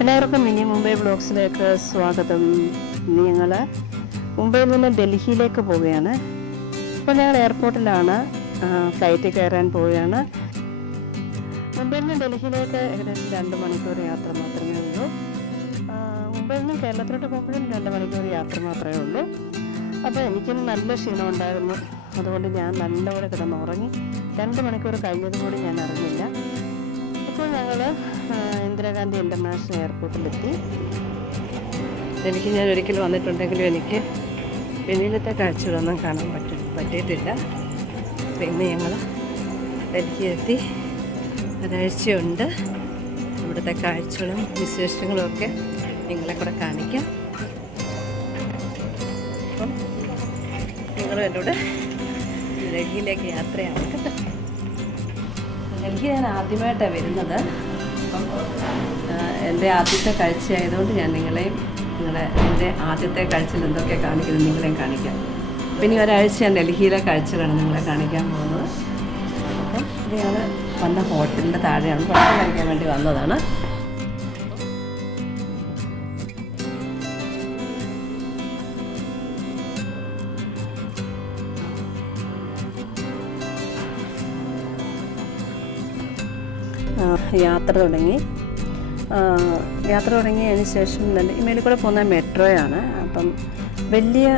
എല്ലാവർക്കും മിനി മുംബൈ വ്ളോഗ്സിലേക്ക് സ്വാഗതം. ഞങ്ങൾ മുംബൈയിൽ നിന്ന് ഡൽഹിയിലേക്ക് പോവുകയാണ്. അപ്പോൾ ഞങ്ങൾ എയർപോർട്ടിലാണ്, ഫ്ലൈറ്റ് കയറാൻ പോവുകയാണ്. മുംബൈയിൽ നിന്ന് ഡൽഹിയിലേക്ക് ഏകദേശം 2 മണിക്കൂർ യാത്ര മാത്രമേ ഉള്ളൂ. മുംബൈയിൽ നിന്നും കേരളത്തിലോട്ട് പോകുമ്പോഴും 2 മണിക്കൂർ യാത്ര മാത്രമേ ഉള്ളൂ. അപ്പോൾ എനിക്കും നല്ല ക്ഷീണം ഉണ്ടായിരുന്നു. അതുകൊണ്ട് ഞാൻ നല്ലപോലെ കിടന്നുറങ്ങി. 2 മണിക്കൂർ കഴിഞ്ഞതുകൂടി ഞാൻ അറിഞ്ഞില്ല. ഇപ്പോൾ ഞങ്ങൾ ഇന്ദിരാഗാന്ധി ഇൻ്റർനാഷണൽ എയർപോർട്ടിലെത്തി. ഡൽഹി ഞാൻ ഒരിക്കലും വന്നിട്ടുണ്ടെങ്കിലും എനിക്ക് വെളിയിലത്തെ കാഴ്ചകളൊന്നും കാണാൻ പറ്റിയിട്ടില്ല. പിന്നെ ഞങ്ങൾ ഡൽഹിയിലെത്തി. ഒരാഴ്ചയുണ്ട്. ഇവിടുത്തെ കാഴ്ചകളും വിശേഷങ്ങളും ഒക്കെ നിങ്ങളെ കൂടെ കാണിക്കാം. അപ്പം നിങ്ങളും എൻ്റെ കൂടെ ഡൽഹിയിലേക്ക് യാത്രയാണ് കേട്ടോ. ഡൽഹി ഞാൻ ആദ്യമായിട്ടാണ് വരുന്നത്. അപ്പം എൻ്റെ ആദ്യത്തെ കാഴ്ചയായതുകൊണ്ട് ഞാൻ എൻ്റെ ആദ്യത്തെ കാഴ്ചയിൽ എന്തൊക്കെ കാണിക്കുന്നത് നിങ്ങളെയും കാണിക്കാം. പിന്നെ ഒരാഴ്ച ഞാൻ ഡൽഹിയിലെ കാഴ്ചകളാണ് നിങ്ങളെ കാണിക്കാൻ പോകുന്നത്. അപ്പം ഇത് ഞങ്ങൾ വന്ന ഹോട്ടലിൻ്റെ താഴെയാണ്. ഭക്ഷണം കഴിക്കാൻ വേണ്ടി വന്നതാണ്. യാത്ര തുടങ്ങിയതിന് ശേഷം ഈ മേലിൽ കൂടെ പോകുന്ന മെട്രോയാണ്. അപ്പം വലിയ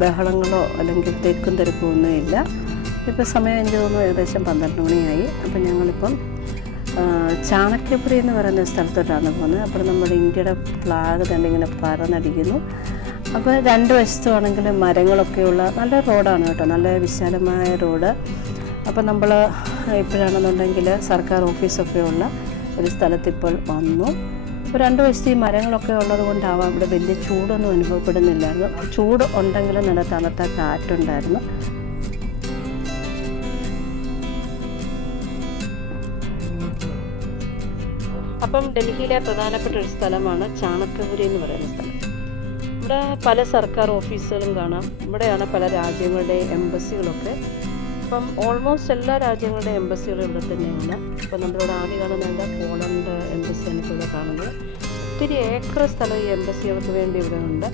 ബഹളങ്ങളോ അല്ലെങ്കിൽ തിരക്കും ഒന്നുമില്ല. ഇപ്പോൾ സമയം എനിക്ക് തോന്നുന്നു ഏകദേശം 12 മണിയായി. അപ്പം ഞങ്ങളിപ്പം ചാണക്യപുരി എന്ന് പറയുന്ന സ്ഥലത്തോട്ടാണ് പോകുന്നത്. അപ്പോൾ നമ്മുടെ ഇന്ത്യയുടെ ഫ്ലാഗ് തന്നെ ഇങ്ങനെ പറന്നടിക്കുന്നു. അപ്പോൾ 2 വശത്തുമാണെങ്കിൽ മരങ്ങളൊക്കെയുള്ള നല്ല റോഡാണ് കേട്ടോ, നല്ല വിശാലമായ റോഡ്. അപ്പം നമ്മൾ ഇപ്പോഴാണെന്നുണ്ടെങ്കിൽ സർക്കാർ ഓഫീസൊക്കെ ഉള്ള ഒരു സ്ഥലത്ത് ഇപ്പോൾ വന്നു. ഇപ്പോൾ 2 വശത്ത് ഈ മരങ്ങളൊക്കെ ഉള്ളത് കൊണ്ടാവാം ഇവിടെ വലിയ ചൂടൊന്നും അനുഭവപ്പെടുന്നില്ലായിരുന്നു. ചൂട് ഉണ്ടെങ്കിലും നല്ല തണുത്ത കാറ്റുണ്ടായിരുന്നു. അപ്പം ഡൽഹിയിലെ പ്രധാനപ്പെട്ട ഒരു സ്ഥലമാണ് ചാണക്യപുരി എന്ന് പറയുന്ന സ്ഥലം. ഇവിടെ പല സർക്കാർ ഓഫീസുകളും കാണാം. ഇവിടെയാണ് പല രാജ്യങ്ങളുടെ എംബസികളൊക്കെ. അപ്പം ഓൾമോസ്റ്റ് എല്ലാ രാജ്യങ്ങളുടെ എംബസികളും ഇവിടെ തന്നെയാണ്. ഇപ്പം നമ്മളിവിടെ ആദ്യം കാണുന്നത് പോളണ്ട് എംബസിയാണ് ഇപ്പോൾ ഇവിടെ കാണുന്നത്. ഒത്തിരി ഏക്കർ സ്ഥലം ഈ എംബസികൾക്ക് വേണ്ടി ഇവിടെ ഉണ്ട്.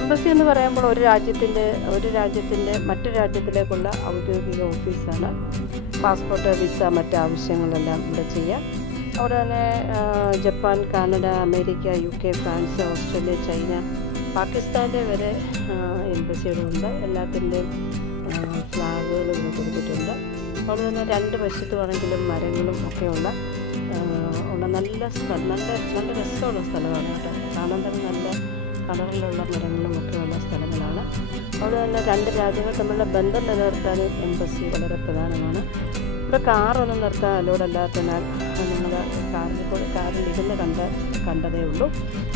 എംബസി എന്ന് പറയുമ്പോൾ ഒരു രാജ്യത്തിൻ്റെ മറ്റു രാജ്യത്തിലേക്കുള്ള ഔദ്യോഗിക ഓഫീസാണ്. പാസ്പോർട്ട്, വിസ, മറ്റ് ആവശ്യങ്ങളെല്ലാം ഇവിടെ ചെയ്യാം. അവിടെ തന്നെ Japan, Canada, America, UK, France, Australia, China, പാകിസ്ഥാൻ്റെ വരെ എംബസികളുണ്ട്. എല്ലാത്തിൻ്റെയും ഫ്ലാഗുകൾ ഇവിടെ കൊടുത്തിട്ടുണ്ട്. അവിടെ തന്നെ 2 വശത്തുമാണെങ്കിലും മരങ്ങളും ഒക്കെയുള്ള നല്ല രസമുള്ള സ്ഥലമാണ് കേട്ടോ. കാണാൻ തന്നെ നല്ല കളറിലുള്ള മരങ്ങളും ഒക്കെയുള്ള സ്ഥലങ്ങളാണ്. അവിടെ തന്നെ 2 രാജ്യങ്ങൾ തമ്മിലുള്ള ബന്ധം നിലനിർത്താനും എംബസി വളരെ പ്രധാനമാണ്. ഇവിടെ കാറൊന്നും നിർത്താൻ അലോഡല്ലാത്തതിനാൽ ഞങ്ങൾ കാറിലിരുന്ന് കണ്ടതേ ഉള്ളൂ.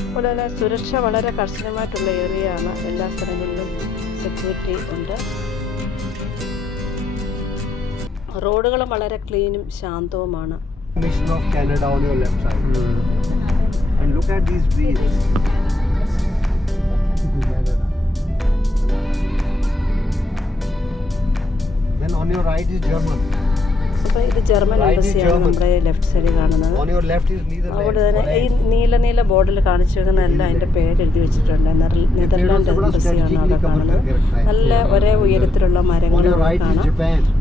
അതുപോലെ തന്നെ സുരക്ഷ വളരെ കർശനമായിട്ടുള്ള ഏരിയയാണ്. എല്ലാ സ്ഥലങ്ങളിലും സെക്യൂരിറ്റി ഉണ്ട്. റോഡുകളും വളരെ ക്ലീനും ശാന്തവുമാണ്. Of Canada on your left side. And look at these wheels. Then on your right is German. അപ്പോൾ ഇത് ജർമ്മൻ എംബസിയാണ് നമ്മുടെ ലെഫ്റ്റ് സൈഡിൽ കാണുന്നത്. അവിടെ തന്നെ ഈ നീല ബോർഡിൽ കാണിച്ചു വെക്കുന്നതെല്ലാം അതിൻ്റെ പേര് എഴുതി വെച്ചിട്ടുണ്ട്. നെതർലാൻഡ് എംബസിയാണ് അവിടെ കാണുന്നത്. നല്ല ഒരേ ഉയരത്തിലുള്ള മരങ്ങളും കാണാം.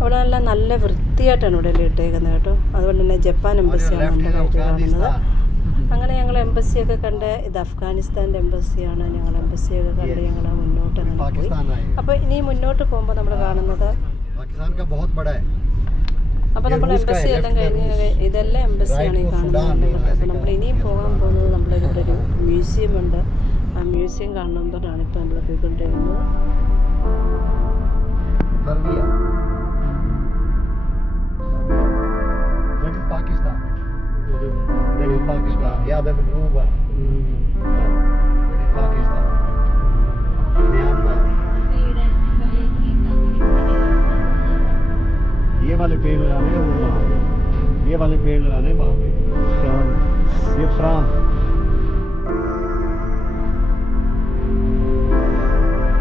അവിടെ നല്ല വൃത്തിയായിട്ടാണ് ഇവിടെ ഇട്ടേക്കുന്നത് കേട്ടോ. അതുപോലെ തന്നെ ജപ്പാൻ എംബസിയാണ് നമ്മുടെ കയ്യിൽ കാണുന്നത്. അങ്ങനെ ഞങ്ങൾ എംബസിയൊക്കെ കണ്ട്, ഇത് അഫ്ഗാനിസ്ഥാൻ്റെ എംബസിയാണ്. ഞങ്ങൾ എംബസിയൊക്കെ കണ്ട് ഞങ്ങൾ മുന്നോട്ട് അങ്ങനെ പോയി. അപ്പോൾ ഇനി മുന്നോട്ട് പോകുമ്പോൾ നമ്മൾ കാണുന്നത് അപ്പോൾ നമ്മൾ എംബസി എല്ലാം കഴിഞ്ഞ് ഇതെല്ലാം എംബസിയാണ് ഈ കാണുന്നത്. അപ്പോൾ നമ്മൾ ഇനിയും പോകാൻ പോകുന്നത് നമ്മളിവിടെ ഒരു മ്യൂസിയം ഉണ്ട്. ആ മ്യൂസിയം കാണുമ്പോഴാണ് ഇപ്പോൾ നമ്മൾ പോയിക്കൊണ്ടിരിക്കുന്നത്. ये वाले पेड़ लगाने हैं वो वहाँ पे, ये वाले पेड़ लगाने हैं वहाँ पे, ये फ्रांस,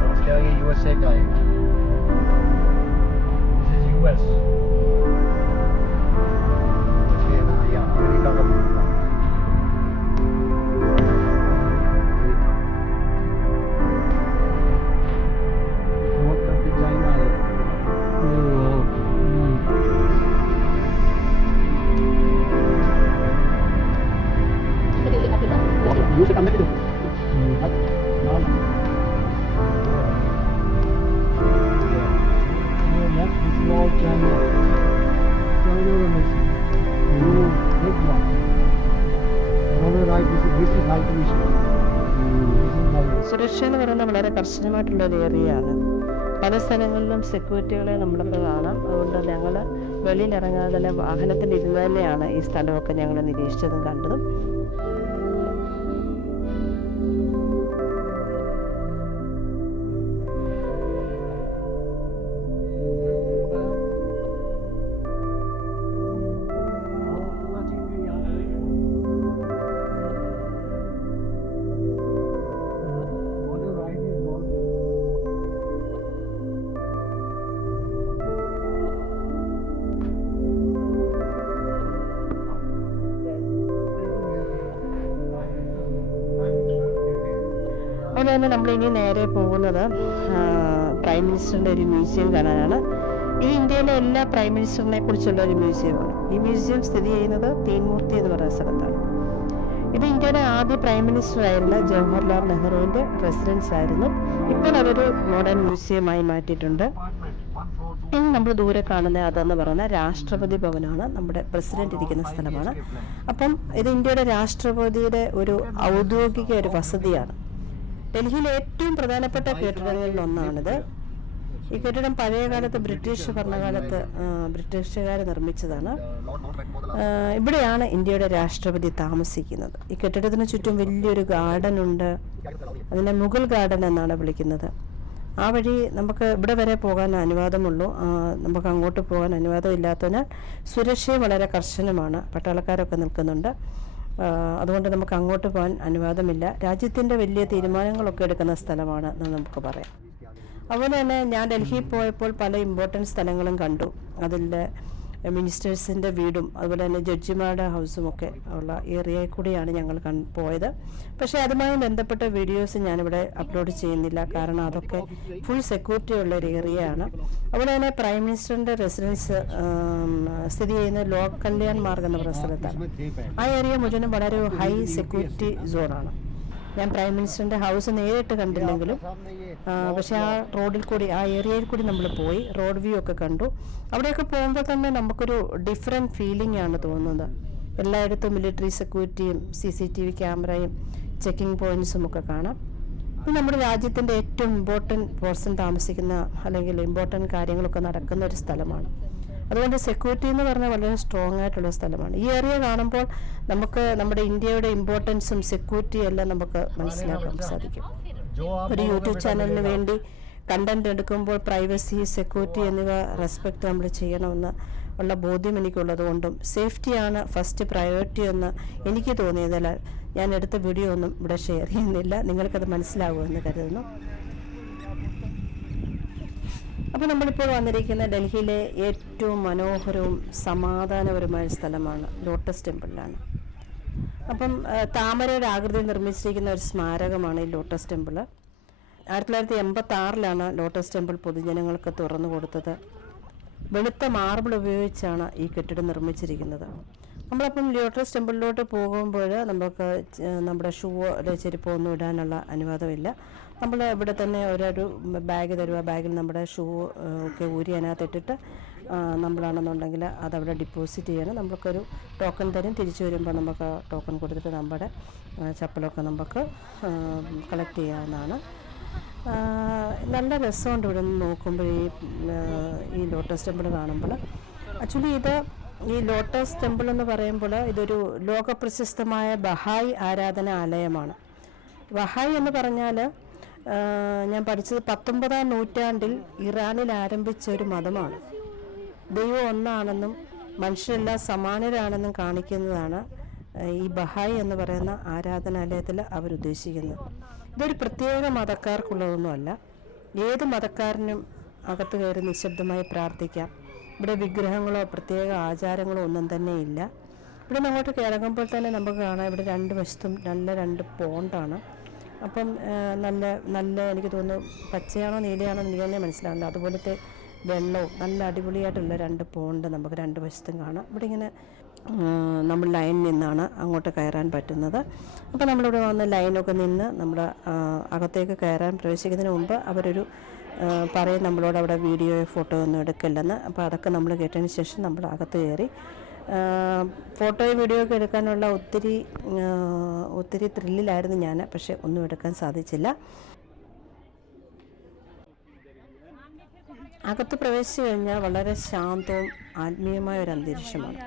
उसके आगे USA का है, this is US, ये अमेरिका का മ്യൂസിക് കണ്ടിട്ട് സുരക്ഷ എന്ന് പറയുന്നത് വളരെ കർശനമായിട്ടുള്ള ഒരു ഏരിയയാണ്. പല സ്ഥലങ്ങളിലും സെക്യൂരിറ്റികളെ നമ്മൾക്ക് കാണാം. അതുകൊണ്ട് ഞങ്ങൾ വെളിയിലിറങ്ങാതെ തന്നെ വാഹനത്തിൽ ഇരുന്ന് തന്നെയാണ് ഈ സ്ഥലമൊക്കെ ഞങ്ങൾ നിരീക്ഷിച്ചതും കണ്ടതും. അതുപോലെ തന്നെ നമ്മളിനി നേരെ പോകുന്നത് പ്രൈം മിനിസ്റ്ററിൻ്റെ ഒരു മ്യൂസിയം കാണാനാണ്. ഇത് ഇന്ത്യയിലെ എല്ലാ പ്രൈം മിനിസ്റ്ററിനെ കുറിച്ചുള്ള ഒരു മ്യൂസിയമാണ്. ഈ മ്യൂസിയം സ്ഥിതി ചെയ്യുന്നത് തീൻമൂർത്തി എന്ന് പറയുന്ന സ്ഥലത്താണ്. ഇത് ഇന്ത്യയുടെ ആദ്യ പ്രൈം മിനിസ്റ്റർ ആയിരുന്ന ജവഹർലാൽ നെഹ്റുവിൻ്റെ റെസിഡൻസ് ആയിരുന്നു. ഇപ്പോൾ അതൊരു മോഡേൺ മ്യൂസിയമായി മാറ്റിയിട്ടുണ്ട്. ഇനി നമ്മൾ ദൂരെ കാണുന്ന അതെന്ന് പറയുന്ന രാഷ്ട്രപതി ഭവനാണ്. നമ്മുടെ പ്രസിഡന്റ് ഇരിക്കുന്ന സ്ഥലമാണ്. അപ്പം ഇത് ഇന്ത്യയുടെ രാഷ്ട്രപതിയുടെ ഒരു ഔദ്യോഗിക ഒരു വസതിയാണ്. ഡൽഹിയിലെ ഏറ്റവും പ്രധാനപ്പെട്ട കെട്ടിടങ്ങളിൽ ഒന്നാണിത്. ഈ കെട്ടിടം പഴയ കാലത്ത് ബ്രിട്ടീഷ് ഭരണകാലത്ത് ബ്രിട്ടീഷുകാർ നിർമ്മിച്ചതാണ്. ഇവിടെയാണ് ഇന്ത്യയുടെ രാഷ്ട്രപതി താമസിക്കുന്നത്. ഈ കെട്ടിടത്തിന് ചുറ്റും വലിയൊരു ഗാർഡൻ ഉണ്ട്. അതിനെ മുഗൾ ഗാർഡൻ എന്നാണ് വിളിക്കുന്നത്. ആ വഴി നമുക്ക് ഇവിടെ വരെ പോകാൻ അനുവാദമുള്ളൂ. നമുക്ക് അങ്ങോട്ട് പോകാൻ അനുവാദം ഇല്ലാത്തതിനാൽ സുരക്ഷയും വളരെ കർശനമാണ്. പട്ടാളക്കാരൊക്കെ നിൽക്കുന്നുണ്ട്. അതുകൊണ്ട് നമുക്ക് അങ്ങോട്ട് പോകാൻ അനുവാദമില്ല. രാജ്യത്തിൻ്റെ വലിയ തീരുമാനങ്ങളൊക്കെ എടുക്കുന്ന സ്ഥലമാണ് എന്ന് നമുക്ക് പറയാം. അതുപോലെ തന്നെ ഞാൻ ഡൽഹിയിൽ പോയപ്പോൾ പല ഇമ്പോർട്ടൻറ്റ് സ്ഥലങ്ങളും കണ്ടു. അതിൽ മിനിസ്റ്റേഴ്സിൻ്റെ വീടും അതുപോലെ തന്നെ ജഡ്ജിമാരുടെ ഹൗസും ഒക്കെ ഉള്ള ഏരിയയിൽ കൂടിയാണ് ഞങ്ങൾ പോയത്. പക്ഷേ അതുമായി ബന്ധപ്പെട്ട വീഡിയോസ് ഞാനിവിടെ അപ്ലോഡ് ചെയ്യുന്നില്ല. കാരണം അതൊക്കെ ഫുൾ സെക്യൂരിറ്റി ഉള്ള ഒരു ഏരിയയാണ്. അതുപോലെ തന്നെ പ്രൈം മിനിസ്റ്ററിൻ്റെ റെസിഡൻസ് സ്ഥിതി ചെയ്യുന്ന ലോക് കല്യാൺ മാർഗ് എന്ന് പറയുന്ന സ്ഥലത്താണ്. ആ ഏരിയ മുഴുവനും വളരെ ഹൈ സെക്യൂരിറ്റി സോണാണ്. ഞാൻ പ്രൈം മിനിസ്റ്ററിൻ്റെ ഹൗസ് നേരിട്ട് കണ്ടില്ലെങ്കിലും പക്ഷേ ആ റോഡിൽ കൂടി ആ ഏരിയയിൽ കൂടി നമ്മൾ പോയി റോഡ് വ്യൂ ഒക്കെ കണ്ടു. അവിടെയൊക്കെ പോകുമ്പോൾ തന്നെ നമുക്കൊരു ഡിഫറെൻറ്റ് ഫീലിംഗ് ആണ് തോന്നുന്നത്. എല്ലായിടത്തും മിലിറ്ററി സെക്യൂരിറ്റിയും CCTV ക്യാമറയും ചെക്കിംഗ് പോയിൻറ്റ്സും ഒക്കെ കാണാം. ഇത് നമ്മുടെ രാജ്യത്തിൻ്റെ ഏറ്റവും ഇമ്പോർട്ടൻറ്റ് പേഴ്സൺ താമസിക്കുന്ന അല്ലെങ്കിൽ ഇമ്പോർട്ടൻറ്റ് കാര്യങ്ങളൊക്കെ നടക്കുന്ന ഒരു സ്ഥലമാണ്. അതുകൊണ്ട് സെക്യൂരിറ്റി എന്ന് പറഞ്ഞാൽ വളരെ സ്ട്രോങ് ആയിട്ടുള്ള സ്ഥലമാണ്. ഈ ഏരിയ കാണുമ്പോൾ നമുക്ക് നമ്മുടെ ഇന്ത്യയുടെ ഇമ്പോർട്ടൻസും സെക്യൂരിറ്റിയും എല്ലാം നമുക്ക് മനസ്സിലാക്കാൻ സാധിക്കും. ഒരു യൂട്യൂബ് ചാനലിന് വേണ്ടി കണ്ടന്റ് എടുക്കുമ്പോൾ പ്രൈവസി, സെക്യൂരിറ്റി എന്നിവ റെസ്പെക്റ്റ് നമ്മൾ ചെയ്യണമെന്ന് ഉള്ള ബോധ്യം എനിക്കുള്ളത് കൊണ്ടും സേഫ്റ്റിയാണ് ഫസ്റ്റ് പ്രയോറിറ്റി എന്ന് എനിക്ക് തോന്നിയതിനാൽ ഞാൻ എടുത്ത വീഡിയോ ഒന്നും ഇവിടെ ഷെയർ ചെയ്യുന്നില്ല. നിങ്ങൾക്കത് മനസ്സിലാകുമെന്ന് കരുതുന്നു. അപ്പോൾ നമ്മളിപ്പോൾ വന്നിരിക്കുന്ന ഡൽഹിയിലെ ഏറ്റവും മനോഹരവും സമാധാനപരമായ സ്ഥലമാണ് ലോട്ടസ് ടെമ്പിളിലാണ്. അപ്പം താമരയുടെ ആകൃതിയിൽ നിർമ്മിച്ചിരിക്കുന്ന ഒരു സ്മാരകമാണ് ഈ ലോട്ടസ് ടെമ്പിൾ. 1986 ലോട്ടസ് ടെമ്പിൾ പൊതുജനങ്ങൾക്ക് തുറന്നു കൊടുത്തത്. വെളുത്ത മാർബിൾ ഉപയോഗിച്ചാണ് ഈ കെട്ടിടം നിർമ്മിച്ചിരിക്കുന്നത്. നമ്മളപ്പം ലോട്ടസ് ടെമ്പിളിലോട്ട് പോകുമ്പോൾ നമുക്ക് നമ്മുടെ ഷൂ ചെരുപ്പോ ഒന്നും ഇടാനുള്ള അനുവാദമില്ല. നമ്മൾ ഇവിടെ തന്നെ ഒരു ബാഗ് തരുക. ബാഗിൽ നമ്മുടെ ഷൂ ഒക്കെ ഊരി അതിനകത്തിട്ടിട്ട് നമ്മളാണെന്നുണ്ടെങ്കിൽ അതവിടെ ഡിപ്പോസിറ്റ് ചെയ്യണം. നമുക്കൊരു ടോക്കൺ തരും. തിരിച്ചു വരുമ്പോൾ നമുക്ക് ടോക്കൺ കൊടുത്തിട്ട് നമ്മുടെ ചപ്പലൊക്കെ നമുക്ക് കളക്ട് ചെയ്യാവുന്നതാണ്. നല്ല രസമുണ്ട് ഇവിടെ നിന്ന് നോക്കുമ്പോൾ ഈ ലോട്ടസ് ടെമ്പിൾ കാണുമ്പോൾ. ആക്ച്വലി ഈ ലോട്ടസ് ടെമ്പിൾ എന്ന് പറയുമ്പോൾ ഇതൊരു ലോകപ്രശസ്തമായ ബഹായ് ആരാധനാലയമാണ്. ബഹായ് എന്ന് പറഞ്ഞാൽ ഞാൻ പഠിച്ചത് 19-ാം നൂറ്റാണ്ടിൽ ഇറാനിൽ ആരംഭിച്ച ഒരു മതമാണ്. ദൈവം ഒന്നാണെന്നും മനുഷ്യരെല്ലാം സമാനരാണെന്നും കാണിക്കുന്നതാണ് ഈ ബഹായ് എന്ന് പറയുന്ന ആരാധനാലയത്തിൽ അവരുദ്ദേശിക്കുന്നത്. ഇതൊരു പ്രത്യേക മതക്കാർക്കുള്ളതൊന്നുമല്ല. ഏത് മതക്കാരനും അകത്ത് കയറി നിശബ്ദമായി പ്രാർത്ഥിക്കാം. ഇവിടെ വിഗ്രഹങ്ങളോ പ്രത്യേക ആചാരങ്ങളോ ഒന്നും തന്നെ ഇല്ല. ഇവിടെ അങ്ങോട്ട് ഇറങ്ങുമ്പോൾ തന്നെ നമുക്ക് കാണാം ഇവിടെ രണ്ട് വശത്തും രണ്ട് പോണ്ടാണ്. അപ്പം നല്ല എനിക്ക് തോന്നുന്നു പച്ചയാണോ നീലയാണോ എനിക്ക് തന്നെ മനസ്സിലാവില്ല. അതുപോലത്തെ വെള്ളവും നല്ല അടിപൊളിയായിട്ടുള്ള രണ്ട് പോണ്ട് നമുക്ക് രണ്ട് വശത്തും കാണാം. ഇവിടെ ഇങ്ങനെ നമ്മൾ ലൈനിൽ നിന്നാണ് അങ്ങോട്ട് കയറാൻ പറ്റുന്നത്. അപ്പോൾ നമ്മളിവിടെ വന്ന് ലൈനൊക്കെ നിന്ന് നമ്മുടെ അകത്തേക്ക് കയറാൻ പ്രവേശിക്കുന്നതിന് മുമ്പ് അവരൊരു പറയും നമ്മളോട് അവിടെ വീഡിയോയോ ഫോട്ടോ ഒന്നും എടുക്കില്ലെന്ന്. അപ്പോൾ അതൊക്കെ നമ്മൾ കേട്ടതിന് ശേഷം നമ്മൾ അകത്ത് കയറി ഫോട്ടോയും വീഡിയോ ഒക്കെ എടുക്കാനുള്ള ഒത്തിരി ത്രില്ലിലായിരുന്നു ഞാൻ. പക്ഷേ ഒന്നും എടുക്കാൻ സാധിച്ചില്ല. അകത്ത് പ്രവേശിച്ചു കഴിഞ്ഞാൽ വളരെ ശാന്തവും ആത്മീയമായ ഒരു അന്തരീക്ഷമാണ്.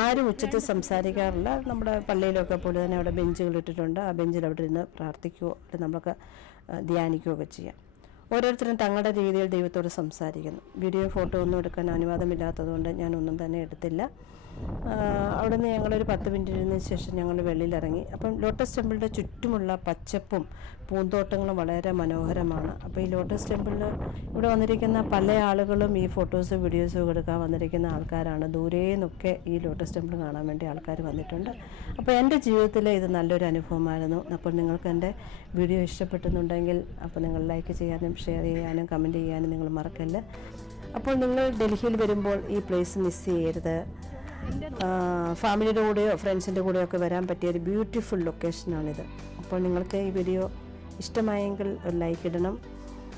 ആരും ഉച്ചത്തിൽ സംസാരിക്കാറില്ല. നമ്മുടെ പള്ളിയിലൊക്കെ പോലെ തന്നെ അവിടെ ബെഞ്ചുകൾ ഇട്ടിട്ടുണ്ട്. ആ ബെഞ്ചിൽ അവിടെ ഇരുന്ന് പ്രാർത്ഥിക്കുകയോ അല്ലെങ്കിൽ നമുക്ക് ധ്യാനിക്കുകയോ ഒക്കെ ചെയ്യാം. ഓരോരുത്തരും തങ്ങളുടെ രീതിയിൽ ദൈവത്തോട് സംസാരിക്കുന്നു. വീഡിയോ ഫോട്ടോ ഒന്നും എടുക്കാൻ അനുവാദമില്ലാത്തതുകൊണ്ട് ഞാനൊന്നും തന്നെ എടുത്തില്ല. അവിടെ നിന്ന് ഞങ്ങളൊരു 10 മിനിറ്റ് ഇരുന്നതിന് ശേഷം ഞങ്ങൾ വെളിയിലിറങ്ങി. അപ്പം ലോട്ടസ് ടെമ്പിളിൻ്റെ ചുറ്റുമുള്ള പച്ചപ്പും പൂന്തോട്ടങ്ങളും വളരെ മനോഹരമാണ്. അപ്പോൾ ഈ ലോട്ടസ് ടെമ്പിളിൽ ഇവിടെ വന്നിരിക്കുന്ന പല ആളുകളും ഈ ഫോട്ടോസും വീഡിയോസും എടുക്കാൻ വന്നിരിക്കുന്ന ആൾക്കാരാണ്. ദൂരെ നിന്നൊക്കെ ഈ ലോട്ടസ് ടെമ്പിൾ കാണാൻ വേണ്ടി ആൾക്കാർ വന്നിട്ടുണ്ട്. അപ്പോൾ എൻ്റെ ജീവിതത്തിൽ ഇത് നല്ലൊരു അനുഭവമായിരുന്നു. അപ്പോൾ നിങ്ങൾക്ക് എൻ്റെ വീഡിയോ ഇഷ്ടപ്പെടുന്നുണ്ടെങ്കിൽ അപ്പോൾ നിങ്ങൾ ലൈക്ക് ചെയ്യാനും ഷെയർ ചെയ്യാനും കമൻറ്റ് ചെയ്യാനും നിങ്ങൾ മറക്കല്ല. അപ്പോൾ നിങ്ങൾ ഡൽഹിയിൽ വരുമ്പോൾ ഈ പ്ലേസ് മിസ് ചെയ്യരുത്. ഫാമിലിയുടെ കൂടെയോ ഫ്രണ്ട്സിൻ്റെ കൂടെയോ ഒക്കെ വരാൻ പറ്റിയ ഒരു ബ്യൂട്ടിഫുൾ ലൊക്കേഷനാണിത്. അപ്പോൾ നിങ്ങൾക്ക് ഈ വീഡിയോ ഇഷ്ടമായെങ്കിൽ ഒരു ലൈക്ക് ഇടണം.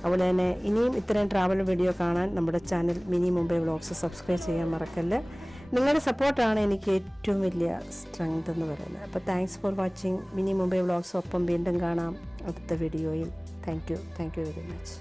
അതുപോലെ തന്നെ ഇനിയും ഇത്രയും ട്രാവൽ വീഡിയോ കാണാൻ നമ്മുടെ channel mini Mumbai vlogs subscribe ചെയ്യാൻ മറക്കല്ല. നിങ്ങളുടെ സപ്പോർട്ടാണ് എനിക്ക് ഏറ്റവും വലിയ സ്ട്രെങ്ത് എന്ന് പറയുന്നത്. അപ്പോൾ thanks for watching mini Mumbai vlogs. ഒപ്പം വീണ്ടും കാണാം അടുത്ത വീഡിയോയിൽ. Thank you very much.